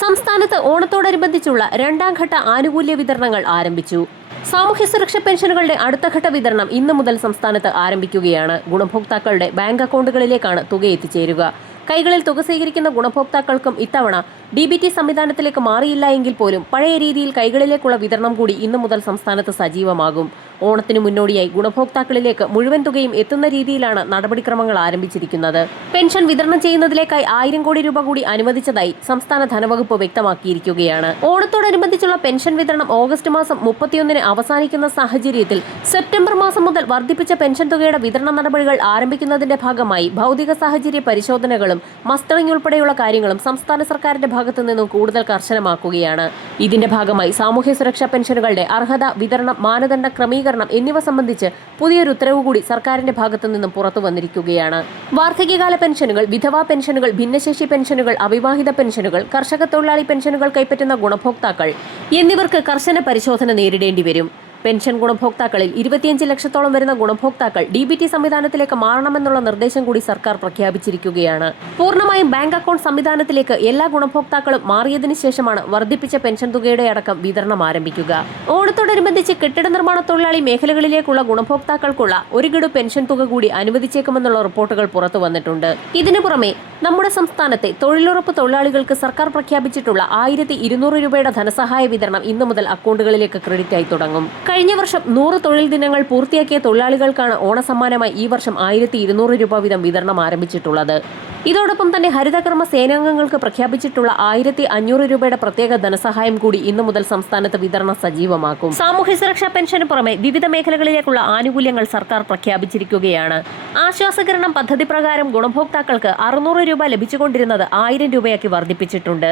സംസ്ഥാനത്ത് ഓണത്തോടനുബന്ധിച്ചുള്ള രണ്ടാം ഘട്ട ആനുകൂല്യ വിതരണങ്ങൾ ആരംഭിച്ചു. സാമൂഹ്യ സുരക്ഷാ പെൻഷനുകളുടെ അടുത്ത ഘട്ട വിതരണം ഇന്നു മുതൽ സംസ്ഥാനത്ത് ആരംഭിക്കുകയാണ്. ഗുണഭോക്താക്കളുടെ ബാങ്ക് അക്കൗണ്ടുകളിലേക്കാണ് തുക എത്തിച്ചേരുക. കൈകളിൽ തുക സ്വീകരിക്കുന്ന ഗുണഭോക്താക്കൾക്കും ഇത്തവണ DBT സംവിധാനത്തിലേക്ക് മാറിയില്ല എങ്കിൽ പോലും പഴയ രീതിയിൽ കൈകളിലേക്കുള്ള വിതരണം കൂടി ഇന്നു മുതൽ സംസ്ഥാനത്ത് സജീവമാകും. ഓണത്തിനു മുന്നോടിയായി ഗുണഭോക്താക്കളിലേക്ക് മുഴുവൻ തുകയും എത്തുന്ന രീതിയിലാണ് നടപടിക്രമങ്ങൾ ആരംഭിച്ചിരിക്കുന്നത്. പെൻഷൻ വിതരണം ചെയ്യുന്നതിലേക്കായി 1000 കോടി രൂപ കൂടി അനുവദിച്ചതായി സംസ്ഥാന ധനവകുപ്പ് വ്യക്തമാക്കിയിരിക്കുകയാണ്. ഓണത്തോടനുബന്ധിച്ചുള്ള പെൻഷൻ വിതരണം ഓഗസ്റ്റ് മാസം 31-ന് അവസാനിക്കുന്ന സാഹചര്യത്തിൽ സെപ്റ്റംബർ മാസം മുതൽ വർദ്ധിപ്പിച്ച പെൻഷൻ തുകയുടെ വിതരണ നടപടികൾ ആരംഭിക്കുന്നതിന്റെ ഭാഗമായി ഭൗതിക സാഹചര്യ പരിശോധനകളും മസ്റ്ററിംഗ് ഉൾപ്പെടെയുള്ള കാര്യങ്ങളും സംസ്ഥാന സർക്കാരിന്റെ ഭാഗത്തു നിന്നും കൂടുതൽ കർശനമാക്കുകയാണ്. ഇതിന്റെ ഭാഗമായി സാമൂഹ്യ സുരക്ഷാ പെൻഷനുകളുടെ അർഹത, വിതരണം, മാനദണ്ഡ ക്രമീകരണം എന്നിവ സംബന്ധിച്ച് പുതിയൊരു ഉത്തരവ് കൂടി സർക്കാരിന്റെ ഭാഗത്തു നിന്നും പുറത്തു വന്നിരിക്കുകയാണ്. വാർദ്ധക്യകാല പെൻഷനുകൾ, വിധവാ പെൻഷനുകൾ, ഭിന്നശേഷി പെൻഷനുകൾ, അവിവാഹിത പെൻഷനുകൾ, കർഷക തൊഴിലാളി പെൻഷനുകൾ കൈപ്പറ്റുന്ന ഗുണഭോക്താക്കൾ എന്നിവർക്ക് കർശന പരിശോധന നേരിടേണ്ടി വരും. പെൻഷൻ ഗുണഭോക്താക്കളിൽ 25 ലക്ഷത്തോളം വരുന്ന ഗുണഭോക്താക്കൾ DBT സംവിധാനത്തിലേക്ക് മാറണമെന്നുള്ള നിർദ്ദേശം കൂടി സർക്കാർ പ്രഖ്യാപിച്ചിരിക്കുകയാണ്. പൂർണ്ണമായും ബാങ്ക് അക്കൗണ്ട് സംവിധാനത്തിലേക്ക് എല്ലാ ഗുണഭോക്താക്കളും മാറിയതിനു ശേഷമാണ് വർദ്ധിപ്പിച്ച പെൻഷൻ തുകയുടെ അടക്കം വിതരണം ആരംഭിക്കുക. ഓണത്തോടനുബന്ധിച്ച് കെട്ടിട നിർമ്മാണ തൊഴിലാളി മേഖലകളിലേക്കുള്ള ഗുണഭോക്താക്കൾക്കുള്ള ഒരു ഗഡു പെൻഷൻ തുക കൂടി അനുവദിച്ചേക്കുമെന്നുള്ള റിപ്പോർട്ടുകൾ പുറത്തു വന്നിട്ടുണ്ട്. ഇതിനു പുറമെ നമ്മുടെ സംസ്ഥാനത്തെ തൊഴിലുറപ്പ് തൊഴിലാളികൾക്ക് സർക്കാർ പ്രഖ്യാപിച്ചിട്ടുള്ള 1200 രൂപയുടെ ധനസഹായ വിതരണം ഇന്നു മുതൽ അക്കൗണ്ടുകളിലേക്ക് ക്രെഡിറ്റായി തുടങ്ങും. കഴിഞ്ഞ വർഷം 100 തൊഴിൽ ദിനങ്ങൾ പൂർത്തിയാക്കിയ തൊഴിലാളികൾക്കാണ് ഓണസമ്മാനമായി ഈ വർഷം 1200 രൂപ വീതം വിതരണം ആരംഭിച്ചിട്ടുള്ളത്. ഇതോടൊപ്പം തന്നെ ഹരിതകർമ്മ സേനാംഗങ്ങൾക്ക് പ്രഖ്യാപിച്ചിട്ടുള്ള 1500 രൂപയുടെ പ്രത്യേക ധനസഹായം കൂടി ഇന്നു മുതൽ സംസ്ഥാനത്ത് വിതരണം സജീവമാക്കും. സാമൂഹ്യ സുരക്ഷാ പെൻഷന് പുറമെ വിവിധ മേഖലകളിലേക്കുള്ള ആനുകൂല്യങ്ങൾ സർക്കാർ പ്രഖ്യാപിച്ചിരിക്കുകയാണ്. ആശ്വാസകിരണം പദ്ധതി പ്രകാരം ഗുണഭോക്താക്കൾക്ക് 600 രൂപ ലഭിച്ചുകൊണ്ടിരുന്നത് 1000 രൂപയാക്കി വർദ്ധിപ്പിച്ചിട്ടുണ്ട്.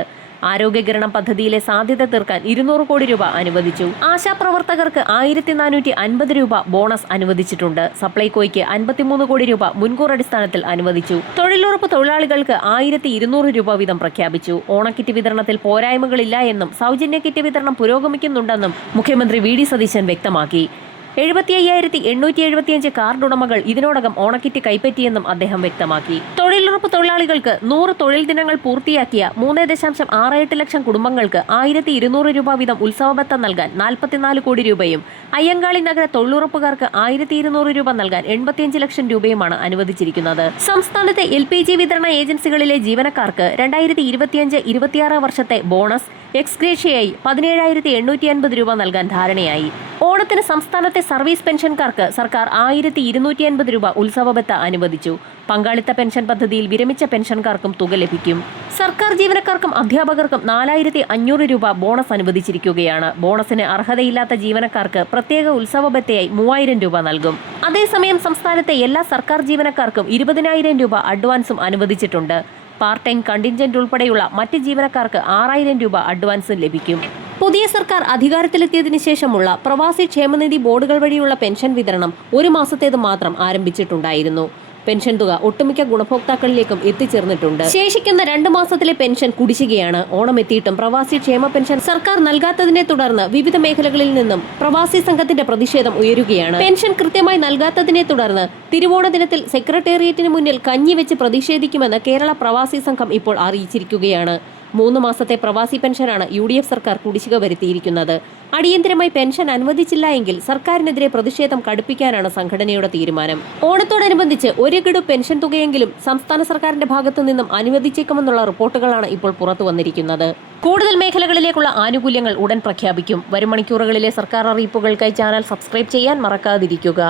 ആരോഗ്യകിരണം പദ്ധതിയിലെ സാധ്യത തീർക്കാൻ 200 കോടി രൂപ അനുവദിച്ചു. ആശാപ്രവർത്തകർക്ക് 1450 രൂപ ബോണസ് അനുവദിച്ചിട്ടുണ്ട്. സപ്ലൈകോയ്ക്ക് 53 കോടി രൂപ മുൻകൂർ അടിസ്ഥാനത്തിൽ അനുവദിച്ചു. തൊഴിലുറപ്പ് തൊഴിലാളികൾക്ക് 1200 രൂപ വീതം പ്രഖ്യാപിച്ചു. ഓണക്കിറ്റ് വിതരണത്തിൽ പോരായ്മകളില്ല എന്നും സൗജന്യ കിറ്റ് വിതരണം പുരോഗമിക്കുന്നുണ്ടെന്നും മുഖ്യമന്ത്രി VD സതീശൻ വ്യക്തമാക്കി. 75,875 കാർഡ് ഉടമകൾ ഇതിനോടകം ഓണക്കിറ്റ് കൈപ്പറ്റിയെന്നും അദ്ദേഹം വ്യക്തമാക്കി. തൊഴിലുറപ്പ് തൊഴിലാളികൾക്ക് 100 തൊഴിൽ ദിനങ്ങൾ പൂർത്തിയാക്കിയ 3.68 ലക്ഷം കുടുംബങ്ങൾക്ക് 1200 രൂപ വീതം ഉത്സവബത്ത നൽകാൻ 44 കോടി രൂപയും അയ്യങ്കാളി നഗര തൊഴിലുറപ്പുകാർക്ക് 1200 രൂപ നൽകാൻ 85 ലക്ഷം രൂപയുമാണ് അനുവദിച്ചിരിക്കുന്നത്. സംസ്ഥാനത്തെ LPG വിതരണ ഏജൻസികളിലെ ജീവനക്കാർക്ക് 2025-26 വർഷത്തെ ബോണസ് എക്സ്ഗ്രേഷ്യയായി 17,850 രൂപ നൽകാൻ ധാരണയായി. ഓണത്തിന് സംസ്ഥാനത്തെ സർവീസ് പെൻഷൻകാർക്ക് സർക്കാർ 1250 രൂപ ഉത്സവബത്ത അനുവദിച്ചു. പങ്കാളിത്ത പെൻഷൻ പദ്ധതിയിൽ വിരമിച്ച പെൻഷൻകാർക്കും തുക ലഭിക്കും. സർക്കാർ ജീവനക്കാർക്കും അധ്യാപകർക്കും 4500 രൂപ ബോണസ് അനുവദിച്ചിരിക്കുകയാണ്. ബോണസിന് അർഹതയില്ലാത്ത ജീവനക്കാർക്ക് പ്രത്യേക ഉത്സവബത്തയായി 3000 രൂപ നൽകും. അതേസമയം സംസ്ഥാനത്തെ എല്ലാ സർക്കാർ ജീവനക്കാർക്കും 20,000 രൂപ അഡ്വാൻസും അനുവദിച്ചിട്ടുണ്ട്. പാർട്ട് ടൈം കണ്ടിൻജന്റ് ഉൾപ്പെടെയുള്ള മറ്റ് ജീവനക്കാർക്ക് 6000 രൂപ അഡ്വാൻസും ലഭിക്കും. പുതിയ സർക്കാർ അധികാരത്തിലെത്തിയതിനു ശേഷമുള്ള പ്രവാസി ക്ഷേമനിധി ബോർഡുകൾ വഴിയുള്ള പെൻഷൻ വിതരണം 1 മാസത്തേത് മാത്രം ആരംഭിച്ചിട്ടുണ്ടായിരുന്നു. പെൻഷൻ തുക ഒട്ടുമിക്ക ഗുണഭോക്താക്കളിലേക്കും എത്തിച്ചേർന്നിട്ടുണ്ട്. ശേഷിക്കുന്ന 2 മാസത്തിലെ പെൻഷൻ കുടിശ്ശികയാണ്. ഓണം എത്തിയിട്ടും പ്രവാസി ക്ഷേമ പെൻഷൻ സർക്കാർ നൽകാത്തതിനെ തുടർന്ന് വിവിധ മേഖലകളിൽ നിന്നും പ്രവാസി സംഘത്തിന്റെ പ്രതിഷേധം ഉയരുകയാണ്. പെൻഷൻ കൃത്യമായി നൽകാത്തതിനെ തുടർന്ന് തിരുവോണ ദിനത്തിൽ സെക്രട്ടേറിയറ്റിന് മുന്നിൽ കഞ്ഞിവെച്ച് പ്രതിഷേധിക്കുമെന്ന് കേരള പ്രവാസി സംഘം ഇപ്പോൾ അറിയിച്ചിരിക്കുകയാണ്. 3 മാസത്തെ പ്രവാസി പെൻഷനാണ് UDF സർക്കാർ കുടിശ്ശിക വരുത്തിയിരിക്കുന്നത്. അടിയന്തരമായി പെൻഷൻ അനുവദിച്ചില്ല എങ്കിൽ സർക്കാരിനെതിരെ പ്രതിഷേധം കടുപ്പിക്കാനാണ് സംഘടനയുടെ തീരുമാനം. ഓണത്തോടനുബന്ധിച്ച് 1 ഗഡു പെൻഷൻ തുകയെങ്കിലും സംസ്ഥാന സർക്കാരിന്റെ ഭാഗത്തു നിന്നും അനുവദിച്ചേക്കുമെന്നുള്ള റിപ്പോർട്ടുകളാണ് ഇപ്പോൾ പുറത്തു വന്നിരിക്കുന്നത്. കൂടുതൽ മേഖലകളിലേക്കുള്ള ആനുകൂല്യങ്ങൾ ഉടൻ പ്രഖ്യാപിക്കും. വരും മണിക്കൂറുകളിലെ സർക്കാർ അറിയിപ്പുകൾക്കായി ചാനൽ സബ്സ്ക്രൈബ് ചെയ്യാൻ മറക്കാതിരിക്കുക.